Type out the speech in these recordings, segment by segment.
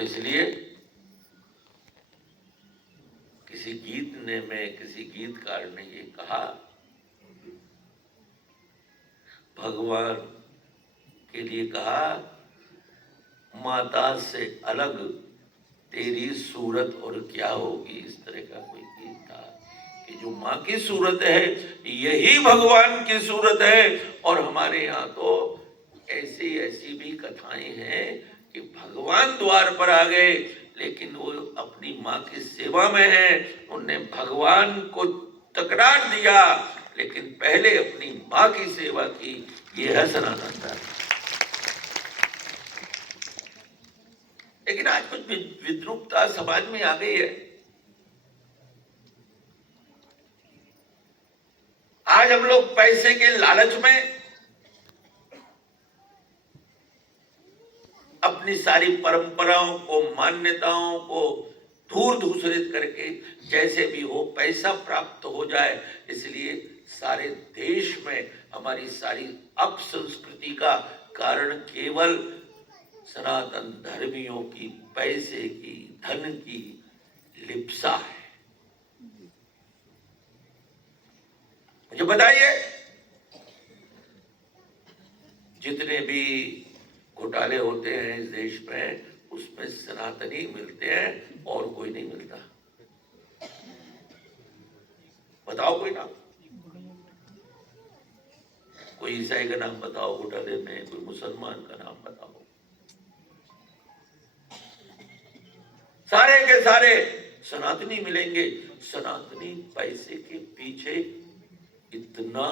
और इसलिए किसी गीतकार ने ये कहा, भगवान के लिए कहा, माता से अलग तेरी सूरत और क्या होगी। इस तरह का कोई गीत था कि जो माँ की सूरत है यही भगवान की सूरत है। और हमारे यहाँ तो ऐसी ऐसी भी कथाएं हैं कि भगवान द्वार पर आ गए, लेकिन वो अपनी माँ की सेवा में है, उनने भगवान को तकरार दिया, लेकिन पहले अपनी माँ की सेवा की। ये है सनातन धर्म। लेकिन आज कुछ विद्रूपता समाज में आ गई है। आज हम लोग पैसे के लालच में अपनी सारी परंपराओं को, मान्यताओं को दूर दूसरित करके जैसे भी हो पैसा प्राप्त हो जाए, इसलिए सारे देश में हमारी सारी अपसंस्कृति का कारण केवल सनातन धर्मियों की पैसे की, धन की लिप्सा है। मुझे बताइए, जितने भी घोटाले होते हैं इस देश में, उसमें सनातनी मिलते हैं और कोई नहीं मिलता। बताओ कोई नाम, कोई ईसाई का नाम बताओ घोटाले में, कोई मुसलमान का नाम बताओ। सारे के सारे सनातनी मिलेंगे। सनातनी पैसे के पीछे इतना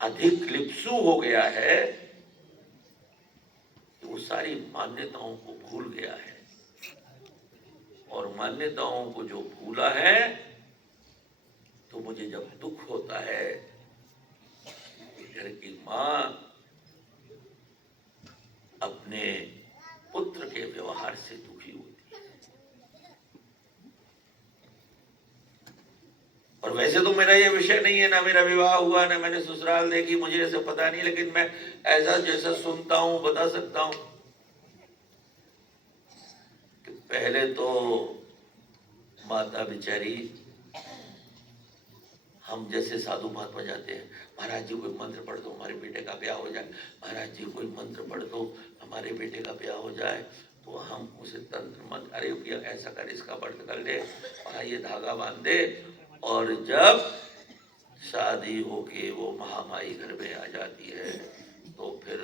अधिक लिप्सु हो गया है कि वो सारी मान्यताओं को भूल गया है। और मान्यताओं को जो भूला है, तो मुझे जब दुख होता है कि घर की माँ अपने पुत्र के व्यवहार से दुखी होती है। और वैसे तो मेरा ये विषय नहीं है, ना मेरा विवाह हुआ, ना मैंने ससुराल देखी, मुझे ऐसा पता नहीं, लेकिन मैं ऐसा जैसा सुनता हूं बता सकता हूं कि पहले तो माता बेचारी, हम जैसे साधु महात्मा जाते हैं, महाराज जी कोई मंत्र पढ़ दो हमारे बेटे का ब्याह हो जाए, महाराज जी कोई मंत्र पढ़ दो हमारे बेटे का ब्याह हो जाए। तो हम उसे तंत्र मंत्र, अरे भैया ऐसा कर, इसका व्रत कर ले और ये धागा बांध दे, और जब शादी होके वो महामाई घर में आ जाती है, तो फिर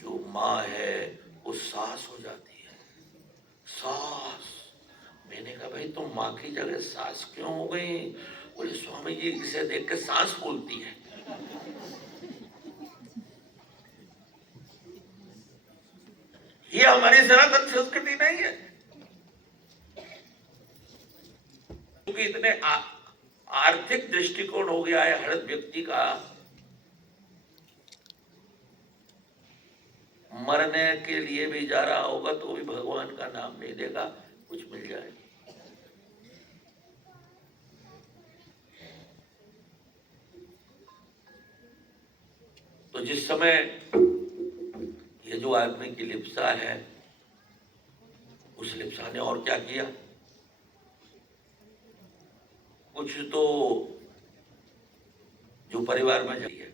जो माँ है वो सास हो जाती है। सास, मैंने कहा भाई तुम माँ की जगह सास क्यों हो गई? बोले स्वामी जी इसे देख के सांस फूलती है। ये हमारी सनातन संस्कृति नहीं है। क्योंकि इतने आर्थिक दृष्टिकोण हो गया है हर व्यक्ति का, मरने के लिए भी जा रहा होगा तो भी भगवान का नाम नहीं लेगा, कुछ मिल जाए। तो जिस समय ये जो आदमी की लिप्सा है, उस लिप्सा ने और क्या किया, कुछ तो जो परिवार में जाइए,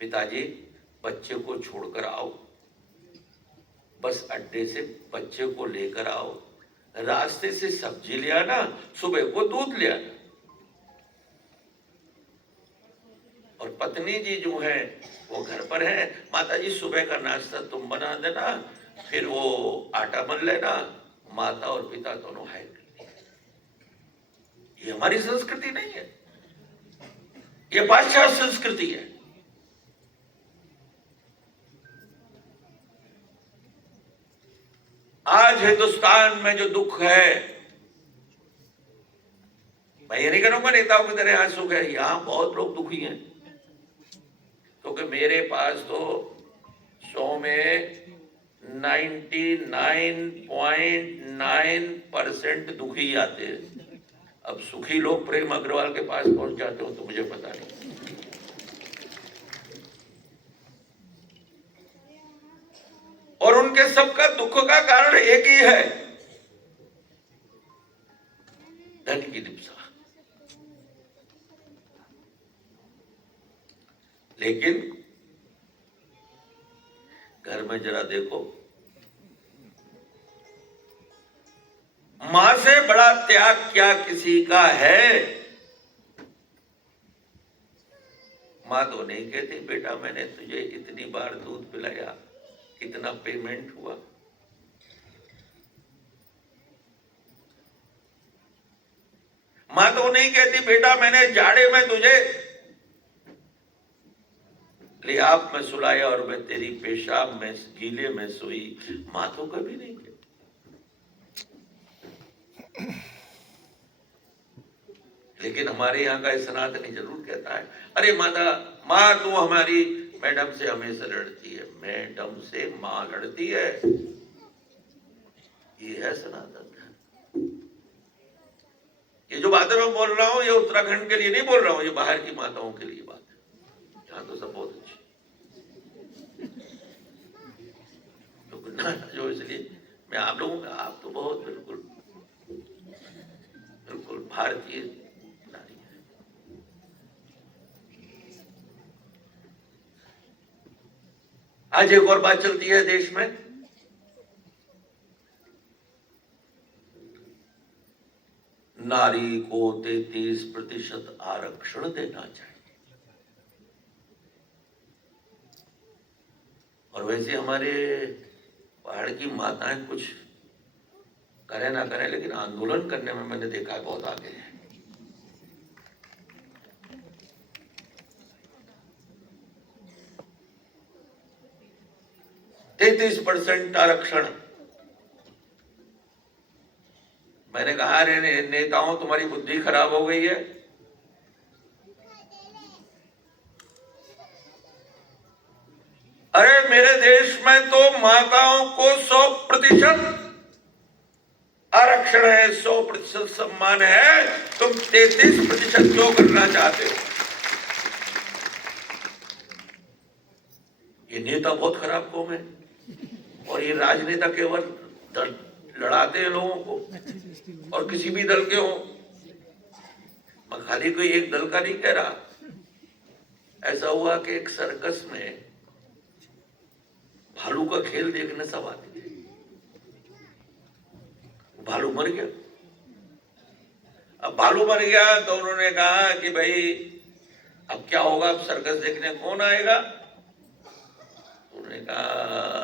पिताजी बच्चे को छोड़कर आओ, बस अड्डे से बच्चे को लेकर आओ, रास्ते से सब्जी ले आना, सुबह को दूध ले आना। और पत्नी जी जो है वो घर पर है, माता जी सुबह का नाश्ता तुम बना देना, फिर वो आटा बन लेना, माता और पिता दोनों है। ये हमारी संस्कृति नहीं है, ये पाश्चात्य संस्कृति है। आज हिंदुस्तान में जो दुख है, मैं ये नहीं कहूंगा नेताओं की तरह यहाँ सुख है, यहाँ बहुत लोग दुखी हैं। क्योंकि मेरे पास तो 100 में 99.9% दुखी आते हैं। अब सुखी लोग प्रेम अग्रवाल के पास पहुंच जाते हो तो मुझे पता नहीं। उनके सबका दुख का कारण एक ही है, धन की लिप्सा। लेकिन घर में जरा देखो, मां से बड़ा त्याग क्या किसी का है? मां तो नहीं कहती बेटा मैंने तुझे इतनी बार दूध पिलाया, कितना पेमेंट हुआ। मां तो नहीं कहती बेटा मैंने जाड़े में तुझे लिहाफ में सुलाया और मैं तेरी पेशाब में गीले में सोई। मां तो कभी नहीं कहती। लेकिन हमारे यहाँ का सनातनी जरूर कहता है, अरे माता माँ तू हमारी मैडम से हमेशा लड़ती है। मैडम से माँ लड़ती है, ये है सनातन धर्म। ये जो बातें मैं बोल रहा हूँ ये उत्तराखंड के लिए नहीं बोल रहा हूँ, ये बाहर की माताओं के लिए बात है। यहाँ तो सब बहुत अच्छी जो, इसलिए मैं आप लोगों का, आप तो बहुत बिल्कुल बिल्कुल भारतीय नारी है। आज एक और बात चलती है देश में, नारी को 33% आरक्षण देना चाहिए। और वैसे हमारे पहाड़ की माताएं कुछ करे ना करे, लेकिन आंदोलन करने में मैंने देखा है बहुत आगे है। %33 आरक्षण। मैंने कहा अरे नेताओं तुम्हारी बुद्धि खराब हो गई है। अरे मेरे देश में तो माताओं को 100% आरक्षण है, 100% सम्मान है। तुम 33% क्यों करना चाहते हो? ये नेता बहुत खराब कौम है और ये राजनेता केवल लड़ाते हैं लोगों को, और किसी भी दल के हो। मैं खाली कोई एक दल का नहीं कह रहा। ऐसा हुआ कि एक सर्कस में भालू का खेल देखने सब आते थे। भालू मर गया। अब भालू मर गया तो उन्होंने कहा कि भाई अब क्या होगा, अब सर्कस देखने कौन आएगा? उन्होंने कहा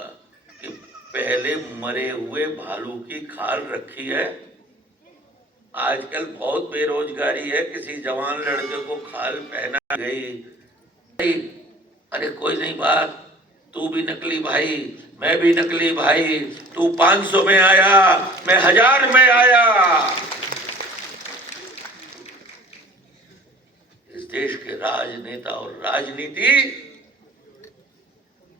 कि पहले मरे हुए भालू की खाल रखी है। आजकल बहुत बेरोजगारी है, किसी जवान लड़के को खाल पहना गई। अरे कोई नहीं बात, तू भी नकली भाई, मैं भी नकली भाई। तू 500 में आया, मैं 1000 में आया। इस देश के राजनेता और राजनीति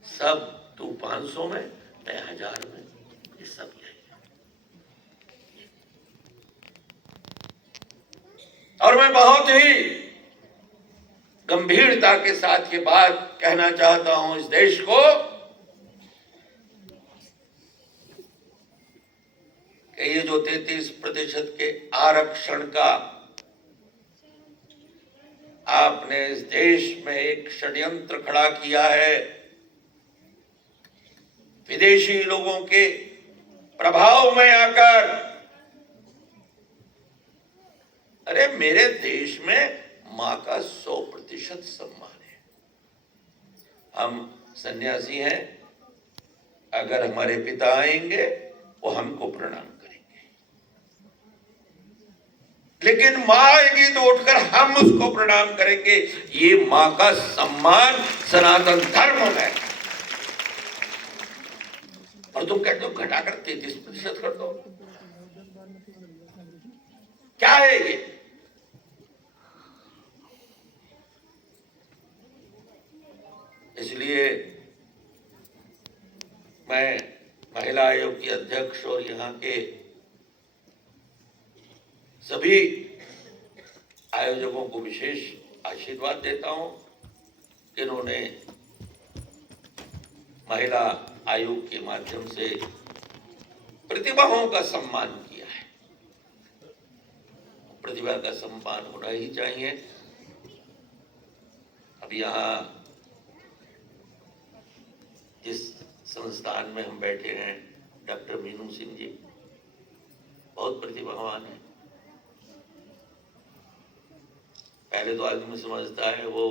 सब, तू 500 में, मैं 1000 में, ये सब यही है। और मैं बहुत ही गंभीरता के साथ ये बात कहना चाहता हूं इस देश को कि ये जो 33% के आरक्षण का आपने इस देश में एक षड्यंत्र खड़ा किया है, विदेशी लोगों के प्रभाव में आकर। अरे मेरे देश में मां का 100% सम्मान है। हम सन्यासी हैं, अगर हमारे पिता आएंगे वो हमको प्रणाम करेंगे, लेकिन मां आएगी तो उठकर हम उसको प्रणाम करेंगे। ये मां का सम्मान सनातन धर्म है। और तुम कहते हो घटाकर 33% कर दो, क्या है ये? इसलिए मैं महिला आयोग की अध्यक्ष और यहाँ के सभी आयोजकों को विशेष आशीर्वाद देता हूं कि इन्होंने महिला आयोग के माध्यम से प्रतिभाओं का सम्मान किया है। प्रतिभा का सम्मान होना ही चाहिए। अब यहाँ जिस संस्थान में हम बैठे हैं, डॉक्टर मीनू सिंह जी बहुत प्रतिभावान है। पहले तो आदमी समझता है वो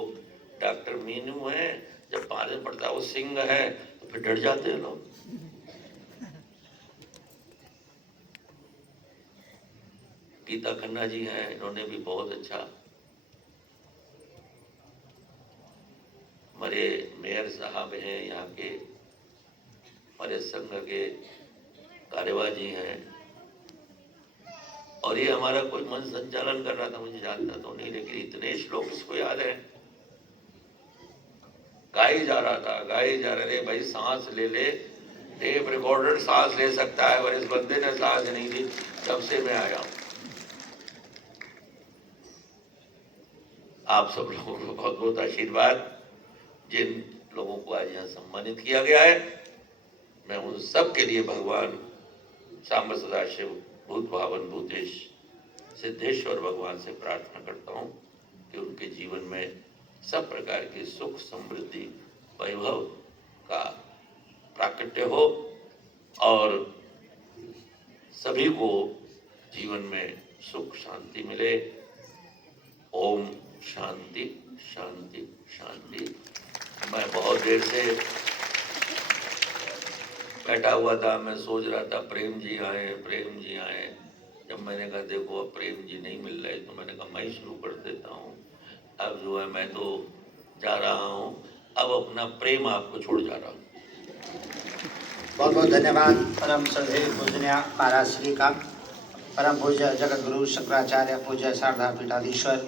डॉक्टर मीनू है, जब बाद में पड़ता है वो सिंह है तो फिर डर जाते हैं लोग। गीता खन्ना जी हैं, इन्होंने भी बहुत अच्छा, हमारे मेयर साहब हैं यहाँ के, हमारे संघ के कार्यवाह जी हैं, और ये हमारा कोई मंच संचालन कर रहा था, मुझे जानता तो नहीं, लेकिन इतने श्लोक इसको याद है, गाई जा रहा था, गाई जा रहे थे। भाई सांस ले ले, टेप रिकॉर्डर सांस ले सकता है, और इस बंदे ने सांस नहीं ली, तब से मैं आया हूं। आप सब लोगों को बहुत बहुत आशीर्वाद। जिन लोगों को आज यहाँ सम्मानित किया गया है, मैं उन सब के लिए भगवान सांब सदाशिव भूत भावन भूतेश सिद्धेश्वर भगवान से प्रार्थना करता हूँ कि उनके जीवन में सब प्रकार की सुख समृद्धि वैभव का प्राकट्य हो और सभी को जीवन में सुख शांति मिले। ओम शांति शांति शांति। मैं बहुत देर से बैठा हुआ था, मैं सोच रहा था प्रेम जी आए, प्रेम जी आए। जब मैंने कहा देखो अब प्रेम जी नहीं मिल रहे, तो मैंने कहा मैं ही शुरू कर देता हूँ। अब जो है मैं तो जा रहा हूँ, अब अपना प्रेम आपको छोड़ जा रहा हूँ। बहुत बहुत धन्यवाद परम श्रद्धेय पूजनीय महाराज श्री का। परम पूज्य जगत गुरु शंकराचार्य पूज्य शारदा पीठाधीश्वर